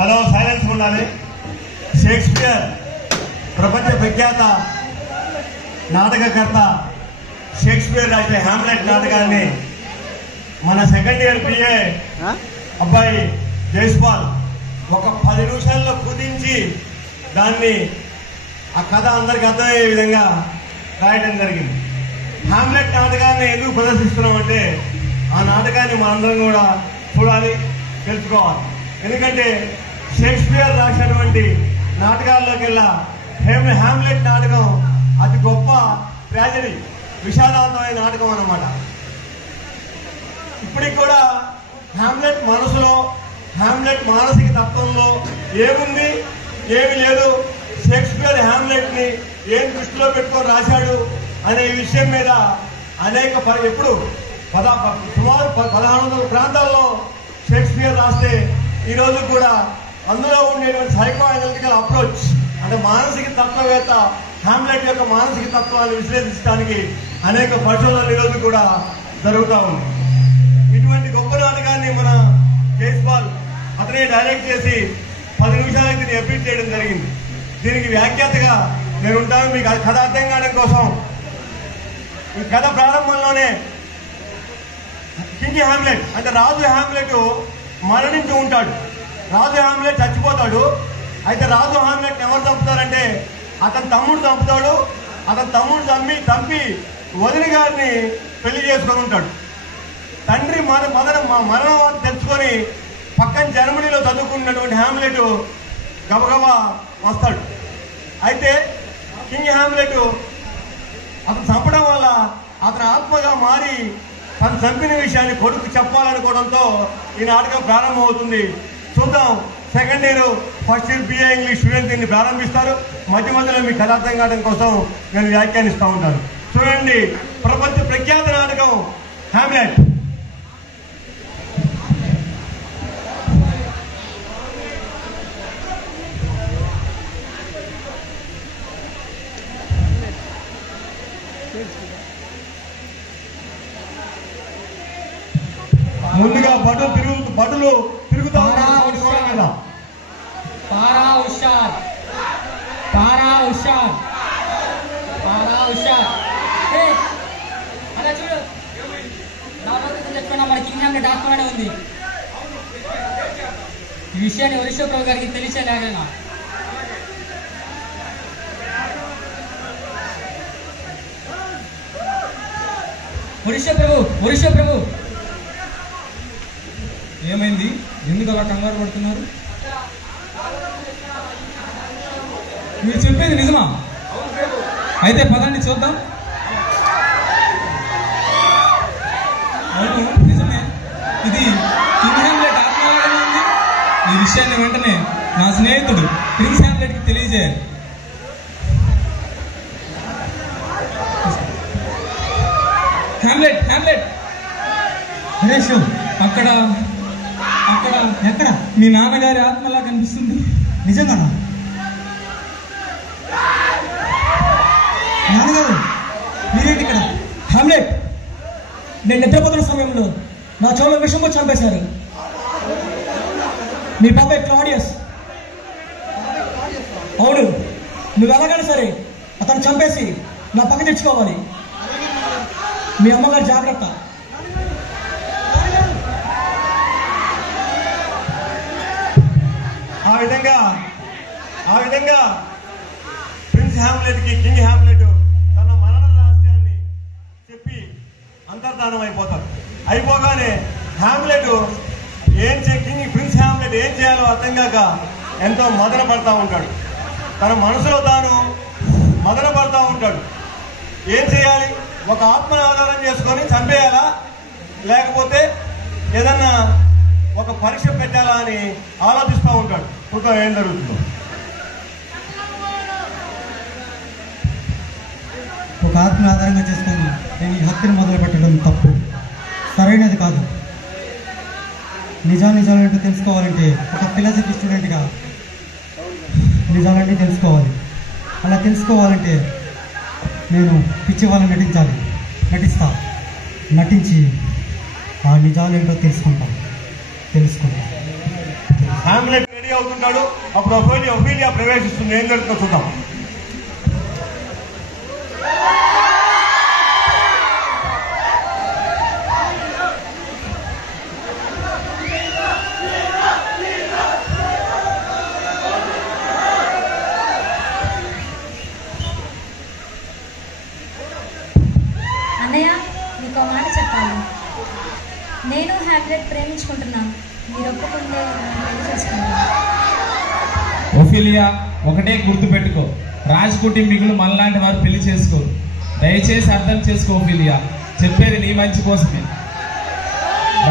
Hello silence ఉండాలి. Shakespeare ప్రపంచ ప్రఖ్యాత నాటకకర్త షేక్స్పియర్ రాసిన హ్యామ్లెట్ నాటకాన్ని మన సెకండ్ ఇయర్ పిఏ అబ్బాయి జైస్పాల్ ఒక 10 నిమిషాల్లో కుదించి దాన్ని ఆ కథ అందరికి అర్థమయ్యే విధంగా రాయడం జరిగింది. హ్యామ్లెట్ నాటకాన్ని ఎందుకు ప్రదర్శిస్తున్నామంటే ఆ నాటకాన్ని మనందరం కూడా చూడాలి, తెలుసుకోవాలి. ఎందుకంటే షేక్స్పియర్ రాసినటువంటి నాటకాల్లోకెల్లా హ్యామ్లెట్ నాటకం అతి గొప్ప ట్రాజడీ, విషాదాంతమైన నాటకం అన్నమాట. ఇప్పటికి కూడా హ్యామ్లెట్ మనసులో, హ్యామ్లెట్ మానసిక తత్వంలో ఏముంది, ఏమి లేదు, షేక్స్పియర్ హ్యామ్లెట్ ని ఏం దృష్టిలో పెట్టుకొని రాశాడు అనే విషయం మీద అనేక ఎప్పుడు సుమారు 1600 ప్రాంతాల్లో షేక్స్పియర్ రాస్తే ఈరోజు కూడా అందులో ఉండేటువంటి సైకో అనలిటికల్ అప్రోచ్ అంటే మానసిక తత్వవేత్త హ్యామ్లెట్ యొక్క మానసిక తత్వాన్ని విశ్లేషించడానికి అనేక పరిశోధనలు ఈరోజు కూడా జరుగుతూ ఉంది. ఇటువంటి గొప్ప నాటకాన్ని మన జైస్పాల్ అతనే డైరెక్ట్ చేసి 10 నిమిషాలకి దీన్ని ఎఫిట్ చేయడం జరిగింది. దీనికి వ్యాఖ్యాతగా నేను ఉంటాను. మీకు కథ అర్థం కావడం కోసం ఈ కథ ప్రారంభంలోనే కింగ్ హ్యామ్లెట్ అంటే రాజు హ్యామ్లెట్ మరణించి ఉంటాడు. రాజు హ్యామ్లెట్ చచ్చిపోతాడు. అయితే రాజు హ్యామ్లెట్ ఎవరు చంపుతారంటే అతని తమ్ముడు చంపుతాడు. అతని తమ్ముడు చంపి వదిన గారిని పెళ్లి చేసుకొని ఉంటాడు. తండ్రి మరణం తెలుసుకొని పక్కన జర్మనీలో చదువుకున్నటువంటి హ్యామ్లెట్ గబగబా వస్తాడు. అయితే కింగ్ హ్యామ్లెట్ అతను చంపడం వల్ల అతని ఆత్మగా మారి తను చంపిన విషయాన్ని కొడుకు చెప్పాలనుకోవడంతో ఈ నాటకం ప్రారంభమవుతుంది. చూద్దాం. Second year first year BA English student దీన్ని ప్రారంభిస్తారు. మధ్య మధ్యలో మీకు కథ అర్థం కావడం కోసం నేను వ్యాఖ్యానిస్తూ ఉంటాను. చూడండి, ప్రపంచ ప్రఖ్యాత నాటకం హ్యామ్లెట్. ముందుగా బడులు తిరుగుతా కదా. పారా హుషార్ అలా చూడు, మన కింగ్ హ్యామ్లెట్ ఆత్మగానే ఉంది. ఈ విషయాన్ని వరిష్ఠ ప్రభు గారికి తెలిసేలాగా వరిష్ఠ ప్రభు ఏమైంది? ఎందుకు అలా కంగారు పడుతున్నారు? మీరు చెప్పేది నిజమా? అయితే పదాన్ని చూద్దాం. అవును, నిజమే. ఇది కింగ్ హ్యామ్లెట్ ఆత్మలాగానే ఉంది. ఈ విషయాన్ని వెంటనే నా స్నేహితుడు ప్రిన్స్ హ్యామ్లెట్ కి తెలియజేయాలి. హ్యామ్లెట్ అక్కడ ఎక్కడ మీ నాన్నగారి ఆత్మలా కనిపిస్తుంది. నిజంగా నాన్నగారు మీరేంటి ఇక్కడ? హ్యామ్లెట్, నేను నిద్రపోతున్న సమయంలో నా చెవులో విషం వచ్చి చంపేశారు. మీ బాబాయ్ క్లాడియస్. అవును, నువ్వు ఎలాగైనా సరే అతను చంపేసి నా పక్క తెచ్చుకోవాలి. మీ అమ్మగారు జాగ్రత్త. ఆ విధంగా ప్రిన్స్ హ్యామ్లెట్ కి కింగ్ హ్యామ్లెట్ తన మరణ రహస్యాన్ని చెప్పి అంతర్ధానం అయిపోతాడు. అయిపోగానే హ్యామ్లెట్ ప్రిన్స్ హ్యామ్లెట్ ఏం చేయాలో అర్థం కాక ఎంతో మదన పడతా ఉంటాడు. తన మనసులో తాను మదన పడతా ఉంటాడు. ఏం చేయాలి? ఒక ఆత్మను ఆధారం చేసుకొని చంపేయాలా, లేకపోతే ఏదన్నా ఒక పరీక్ష పెట్టాలా అని ఆలోచిస్తూ ఉంటాడు. చూద్దాం ఏం జరుగుతుందో. ఒక ఆత్మను ఆధారంగా చేసుకొని నేను ఈ హత్యను మొదలు పెట్టడం తప్పు, సరైనది కాదు. నిజాలేంటో తెలుసుకోవాలంటే ఒక ఫిలాసఫీ స్టూడెంట్గా నిజాలన్నీ తెలుసుకోవాలి. అలా తెలుసుకోవాలంటే నేను పిచ్చి వాళ్ళని నటించి ఆ నిజాలేంటో తెలుసుకుంటాను. హ్యామ్లెట్ రెడీ అవుతుంటాడు. అప్పుడు ఒఫీలియా ప్రవేశిస్తుంది. ఏం జరుగుతుందో చూద్దాం. అన్నయ్య, నీకు మాట చెప్పాలి. నేను హ్యామ్లెట్ ప్రేమించుకుంటున్నాను. మీరు ఒప్పుకుంటే పెళ్లి చేసుకుంటాను. ఒఫీలియా, ఒకటే గుర్తుపెట్టుకో, రాజ్ కుటుంబీకులు మనలాంటి వారు పెళ్లి చేసుకోరు. దయచేసి అర్థం చేసుకో ఒఫీలియా, చెప్పేది నీ మంచి కోసమే.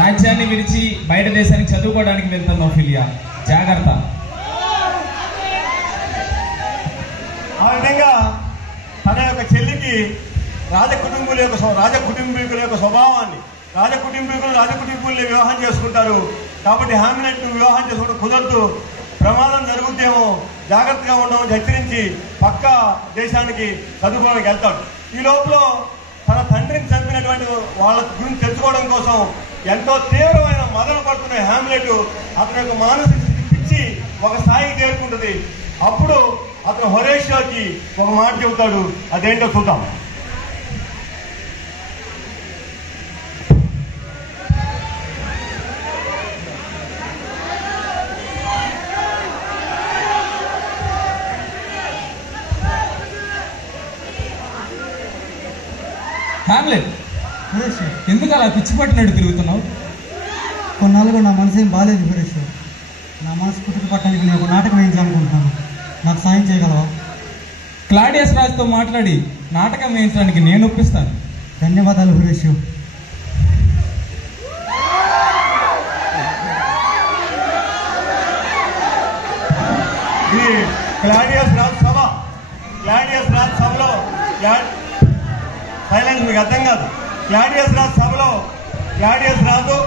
రాజ్యాన్ని విడిచి బయట దేశానికి చదువుకోవడానికి వెళ్తాను ఒఫీలియా, జాగ్రత్త. ఆ విధంగా తన యొక్క చెల్లికి రాజకుటుంబీకుల యొక్క స్వభావాన్ని, రాజకుటుంబీకుల్ని వివాహం చేసుకుంటారు. కాబట్టి హామ్లెట్ వివాహం చేసుకోవడం కుదరదు, ప్రమాదం జరుగుద్దేమో, జాగ్రత్తగా ఉండమని హెచ్చరించి పక్క దేశానికి చదువుకోవడానికి వెళ్తాడు. ఈ లోపల తన తండ్రిని చంపినటువంటి వాళ్ళ గురించి తెలుసుకోవడం కోసం ఎంతో తీవ్రమైన మదన పడుతున్న హామ్లెట్ అతని యొక్క మానసిక స్థితి పిచ్చి ఒక స్థాయికి చేరుకుంటుంది. అప్పుడు అతను హొరేషియోకి ఒక మాట చెబుతాడు. అదేంటో చూద్దాం. హామ్లెట్, ఎందుకు అలా పిచ్చి పట్టినట్టు తిరుగుతున్నావు? కొన్నాళ్ళుగా నా మనసు ఏం బాగాలేదు సురేష్. నా మనసు పుట్టుకు పట్టడానికి నేను ఒక నాటకం వేయించాలనుకుంటున్నాను. నాకు సాయం చేయగలవా? క్లాడియస్ రాజుతో మాట్లాడి నాటకం వేయించడానికి నేను ఒప్పిస్తాను. ధన్యవాదాలు సురేష్. ఇది క్లాడియస్ రాజ్ సభలో సైలెన్స్, మీకు అర్థం కాదు. క్లాడియస్ రాజ్ సభలో క్లాడియస్ రాజు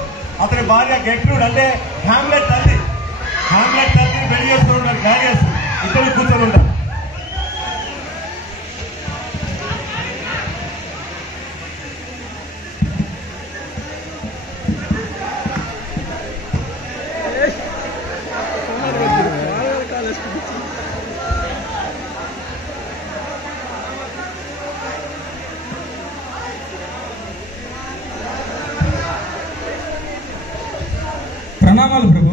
అతని భార్య గెట్రూడ్ అంటే హామ్లెట్ తల్లిని పెళ్లి చేస్తూ ఉంటారు. క్లాడియస్ ఇద్దరు కూర్చొని ఉంటారు. ప్రణామాలు ప్రభు.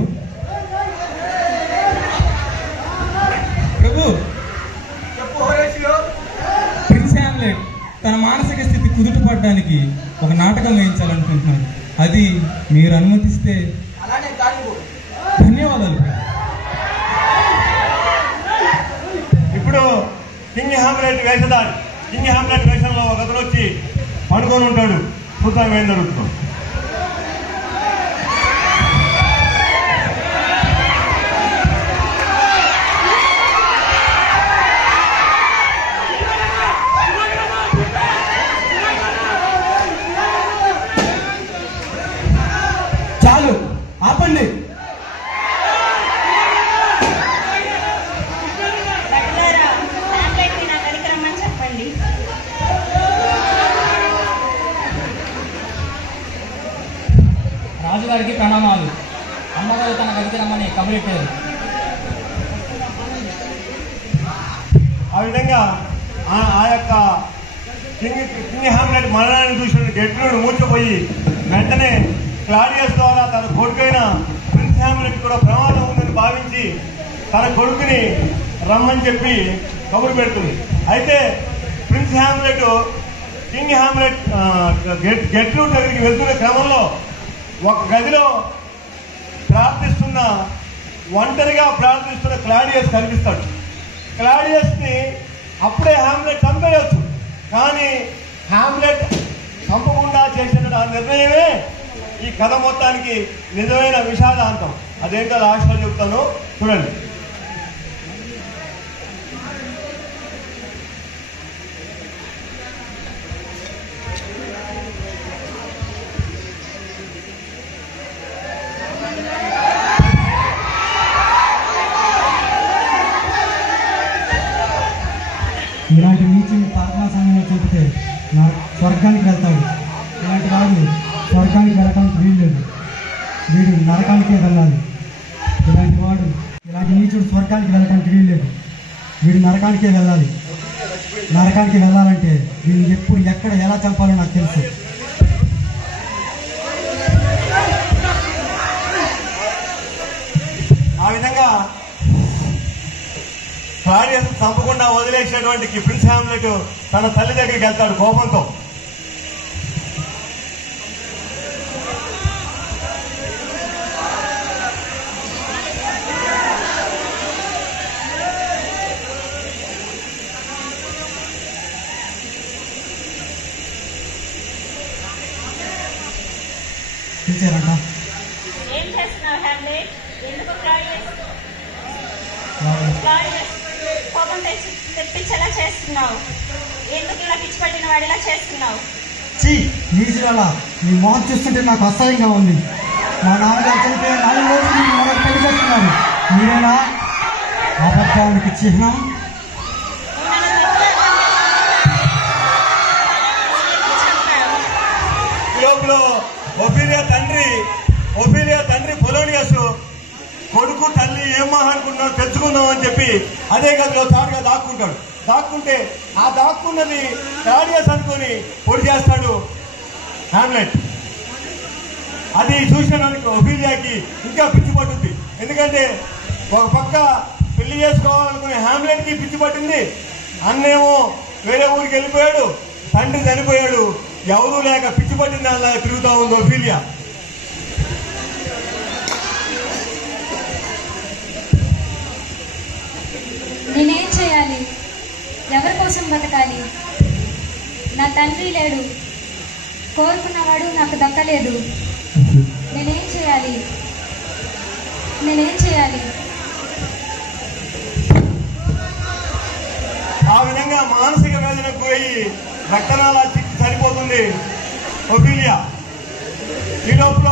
ప్రిన్స్ హామ్లెట్ తన మానసిక స్థితి కుదుట పడడానికి ఒక నాటకం వేయించాలనుకుంటున్నాడు. అది మీరు అనుమతిస్తే. ధన్యవాదాలు. ఇప్పుడు కింగ్ హామ్లెట్ వేషంలో ఒక అతను వచ్చి పడుకొని ఉంటాడు. చూద్దాం ఏం జరుగుతుందో. చాలు, ఆపండి. చెప్పండి. రాజుగారికి ప్రణామాలు. అమ్మగారు తన గదికి రమ్మని కబురెట్టారు. ఆ విధంగా ఆ యొక్క కింగ్ హామ్లెట్ మరణాన్ని చూసిన గెట్రూడ్ మూర్చపోయి వెంటనే క్లాడియస్ ద్వారా తన కొడుకైన ప్రిన్స్ హామ్లెట్ కూడా ప్రమాదం ఉందని భావించి తన కొడుకుని రమ్మని చెప్పి కబురు పెడుతుంది. అయితే ప్రిన్స్ హామ్లెట్ కింగ్ హామ్లెట్ గెట్రూడ్ దగ్గరికి వెళ్తున్న క్రమంలో ఒక గదిలో ఒంటరిగా ప్రార్థిస్తున్న క్లాడియస్ కనిపిస్తాడు. క్లాడియస్ ని అప్పుడే హామ్లెట్ చంపేయచ్చు, కానీ హామ్లెట్ చంపకుండా చేసిన ఆ నిర్ణయమే ఈ కథ మొత్తానికి నిజమైన విషాదాంతం. అదేంటో లాస్ట్లో చెప్తాను, చూడండి. ఇలాంటి నీచుని ప్రార్థనా సమయంలో చెబితే నా స్వర్గానికి వెళ్తాడు. ఇలాంటి వాడు స్వర్గానికి వెళ్ళడానికి వీల్లేదు, వీడు నరకానికే వెళ్ళాలి. ఇలాంటి నీచుడు స్వర్గానికి వెళ్ళడానికి వీల్లేదు. వీడు నరకానికే వెళ్ళాలి. నరకానికి వెళ్ళాలంటే వీడిని ఎప్పుడు ఎక్కడ ఎలా చంపాలో నాకు తెలుసు. ఆ విధంగా క్లాడియస్ చంపకుండా వదిలేసినటువంటి ప్రిన్స్ హామ్లెట్ తన తల్లి దగ్గరికి వెళ్తాడు కోపంతో. పిలిచారంట. ఏం చేస్తున్నావు హ్యామ్లెట్? ఎందుకు క్లాడియస్ కోపం తెప్పించేలా చేస్తున్నావు? ఎందుకు ఇలా పిచ్చి పట్టిన వాడిలా చేస్తున్నావు? నీచురాలా, నీ మొహం చూస్తుంటే నాకు అసహ్యంగా ఉంది. మా నాన్నగారు చనిపోయే 4 రోజులు మనకు పెళ్లి చేస్తున్నారు. మీరేనా అబద్ధానికి చిహ్నం? ఒఫీలియా తండ్రి పొలోనియస్ కొడుకు తల్లి ఏం అనుకుంటున్నాడు తెచ్చుకుందాం అని చెప్పి అదే గదిలో చాటుగా దాక్కుంటాడు. దాక్కుంటే ఆ దాక్కున్నది క్లాడియస్ అనుకుని పొడి చేస్తాడు హామ్లెట్. అది చూసినానికి ఒఫీలియాకి ఇంకా పిచ్చి పట్టుద్ది. ఎందుకంటే ఒక పక్క పెళ్లి చేసుకోవాలనుకునే హామ్లెట్కి పిచ్చి పట్టింది. అన్నేమో వేరే ఊరికి వెళ్ళిపోయాడు, తండ్రి చనిపోయాడు, ఎవరూ లేక పిచ్చి పట్టింది అలా తిరుగుతా ఉంది ఒఫీలియా. నేనేం చేయాలి? ఎవరి కోసం బతకాలి? నా తండ్రి లేడు, కోరుకున్నవాడు నాకు దక్కలేదు. నేనేం చేయాలి? ఆ విధంగా మానసిక వేదనకు పోయి రక్తనాళ చిక్కి సరిపోతుంది ఒఫీలియా. ఈ లోపల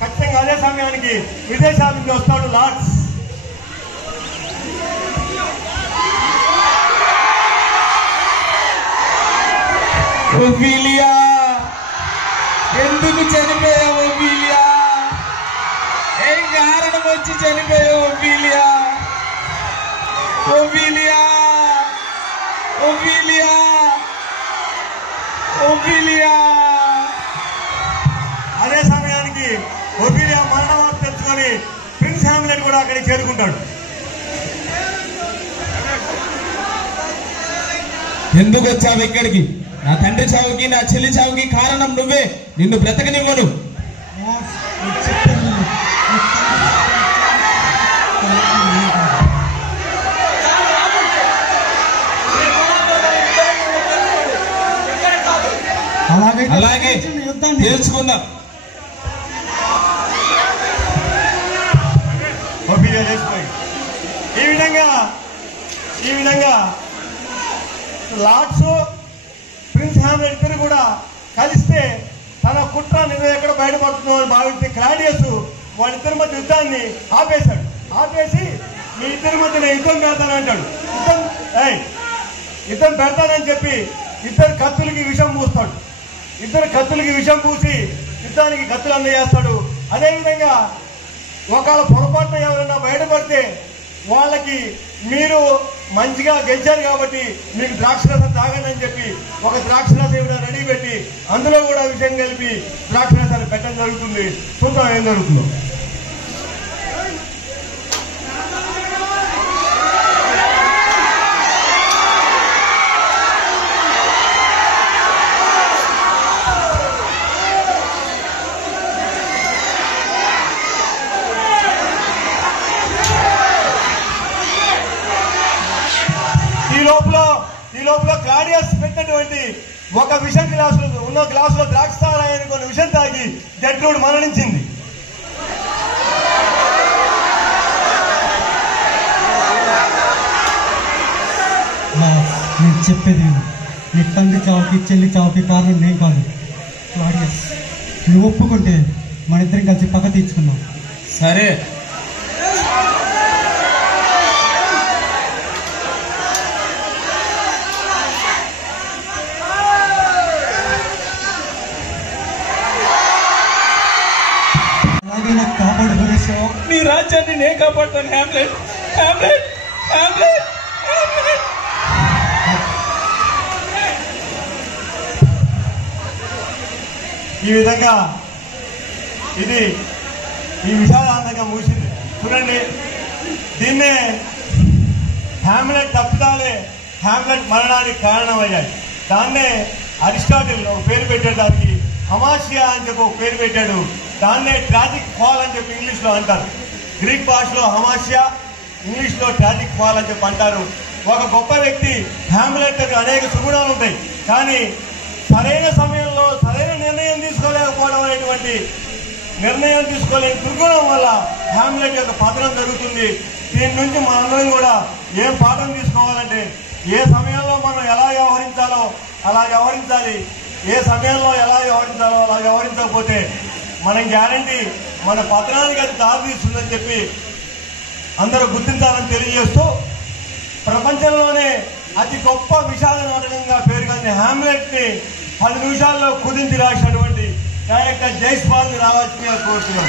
ఖచ్చితంగా అదే సమయానికి విదేశాల నుంచి వస్తాడు లార్డ్స్. ఒఫీలియా, ఎందుకు చనిపోయావు ఒఫీలియా? ఏం కారణం వచ్చి చనిపోయావు ఒఫీలియా? ఒఫీలియా, ఒఫీలియా, ఒఫీలియా. అదే సమయానికి ఒఫీలియా మరణ వార్త తెచ్చుకొని ప్రిన్స్ హామ్లెట్ కూడా అక్కడికి చేరుకుంటాడు. ఎందుకు వచ్చావు ఇక్కడికి? నా తండ్రి చావుకి నా చెల్లి చావుకి కారణం నువ్వే. నిన్ను బ్రతకనివ్వను. అలాగే తెలుసుకుందాం. ఈ విధంగా లార్డ్స్ ప్రిన్స్ హామ్లెట్ ఇద్దరు కూడా కలిస్తే తన కుట్ర నిజం ఎక్కడ బయటపడుతుందో అని భావించే క్లాడియస్ వాళ్ళిద్దరి మధ్య యుద్ధాన్ని ఆపేశాడు. ఆపేసి మీ ఇద్దరి మధ్య నేను యుద్ధం పెడతానంటాడు. యుద్ధం పెడతానని చెప్పి ఇద్దరు కత్తులకి విషం పూస్తాడు. ఇద్దరు కత్తులకి విషం పూసి యుద్ధానికి కత్తులు అందజేస్తాడు. అదేవిధంగా ఒకవేళ పొరపాటున ఎవరైనా బయటపడితే వాళ్ళకి మీరు మంచిగా గెలిచారు కాబట్టి మీకు ద్రాక్షరసం తాగండి అని చెప్పి ఒక ద్రాక్షరసం కూడా రెడీ పెట్టి అందులో కూడా విషయం కలిపి ద్రాక్షరసాన్ని పెట్టడం జరుగుతుంది. చూద్దాం ఏం జరుగుతుందో. ఈ లోపల క్లాడియస్ పెట్టినటువంటి ఒక విషం గ్లాసులో ద్రాక్ష తాగాయని కొన్ని విషం తాగి జట్రుడు మరణించింది. నేను చెప్పేది నీ తండ్రి చావుకి చెల్లి చావుకి కారణం నేను కాదు క్లాడియస్. నువ్వు ఒప్పుకుంటే మన ఇద్దరం కలిసి పక్క తీర్చుకున్నాం. సరే, అలాగే నాకు కాపాడు. నీ రాజ్యాన్ని నేను కాపాడుతాను హామ్లెట్. Hamlet Hamlet Hamlet. ఈ విధంగా ఇది ఈ విషాదాంతంగా ముగిసింది. చూడండి, దీన్నే హామ్లెట్ తప్పిదాలే హామ్లెట్ మరణానికి కారణమయ్యాయి. దాన్నే అరిస్టాటిల్ ఒక పేరు పెట్టాడు, దానికి హమాషియా అని చెప్పి ఒక పేరు పెట్టాడు. దాన్నే ట్రాజిక్ ఫాల్ అని చెప్పి ఇంగ్లీష్లో అంటారు. గ్రీక్ భాషలో హమాషియా, ఇంగ్లీష్లో ట్రాజిక్ ఫాల్ అని చెప్పి అంటారు. ఒక గొప్ప వ్యక్తి హామ్లెట్ అనేక సుగుణాలు ఉంటాయి, కానీ సరైన సమయంలో సరైన నిర్ణయం తీసుకోలేకపోవడం అనేటువంటి నిర్ణయం తీసుకోలేని దుర్గుణం వల్ల హామ్లెట్ యొక్క పతనం జరుగుతుంది. దీని నుంచి మనందరం కూడా ఏం పాఠం తీసుకోవాలంటే, ఏ సమయంలో మనం ఎలా వ్యవహరించాలో అలా వ్యవహరించాలి. ఏ సమయంలో ఎలా వ్యవహరించాలో అలా వ్యవహరించకపోతే మనం గ్యారంటీ మన పతనానికి అది దారితీస్తుందని చెప్పి అందరూ గుర్తించాలని తెలియజేస్తూ, ప్రపంచంలోనే అతి గొప్ప విషాద నాటకంగా పేరుగాంది హామ్లెట్ ని 10 నిమిషాల్లో కుదించి రాసినటువంటి డైరెక్టర్ జైస్పాల్ ని రావాల్సిందిగా కోరుతున్నాం.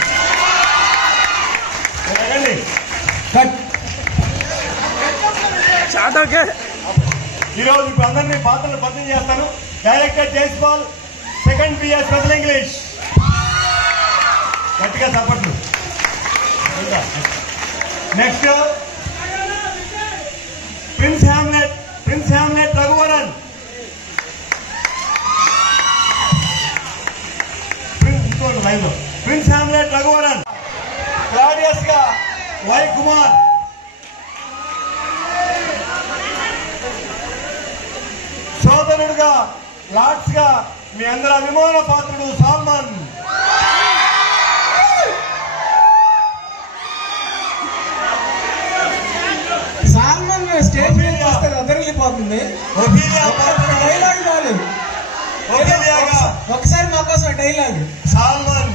ఈరోజు ఇప్పుడు అందరినీ పాత్రలు పరిచయం చేస్తాను. Director Jaispal, second BA special English. గట్టిగా చప్పట్లు. Next prince Hamlet Raghuvaran. Prince Hamlet Raghuvaran. Claudius గా వై కుమార్. సోదరుడుగా లార్డ్స్ గా మీ అందరి అభిమాన పాత్రుడు సాల్మన్. సాల్మన్ స్టేజ్ మీద వస్తే అదరిల్లిపోతుంది. డైలాగ్ కాదు, ఒకసారి మా కోసం డైలాగ్. సాల్మన్,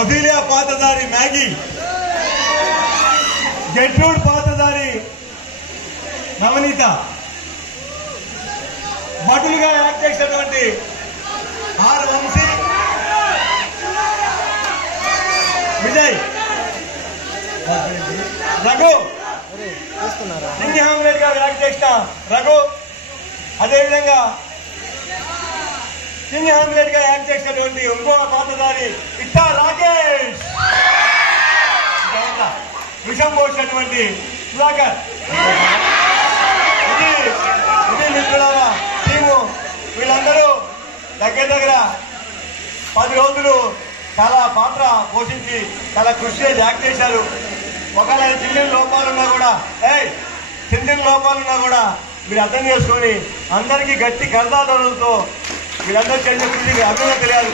ఒఫీలియా పాత్రధారి మ్యాగీ, గెట్రూడ్ పాత్రధారి నవనీత, భటులుగా యాక్ట్ చేసినటువంటి R Vamsi, Vijay, Raghu, king Hamlet గా యాక్ట్ చేసిన రఘు, అదేవిధంగా కింగ్ హామ్లెట్ గా యాక్ట్ చేసినటువంటి ఇంకో పాత్రధారి ఇట్టా రాకేష్, విషం పోసినటువంటి సుధాకర్. ఇది మిత్రులారా టీము. వీళ్ళందరూ దగ్గర 10 రోజులు చాలా పాత్ర పోషించి చాలా కృషి చేసి యాక్ట్ చేశారు. ఒకవేళ చిన్న లోపాలున్నా కూడా మీరు అర్థం చేసుకొని అందరికీ గట్టి గర్దాదరులతో మీరందరూ చేసిన కృషికి అభినందన తెలియాలి.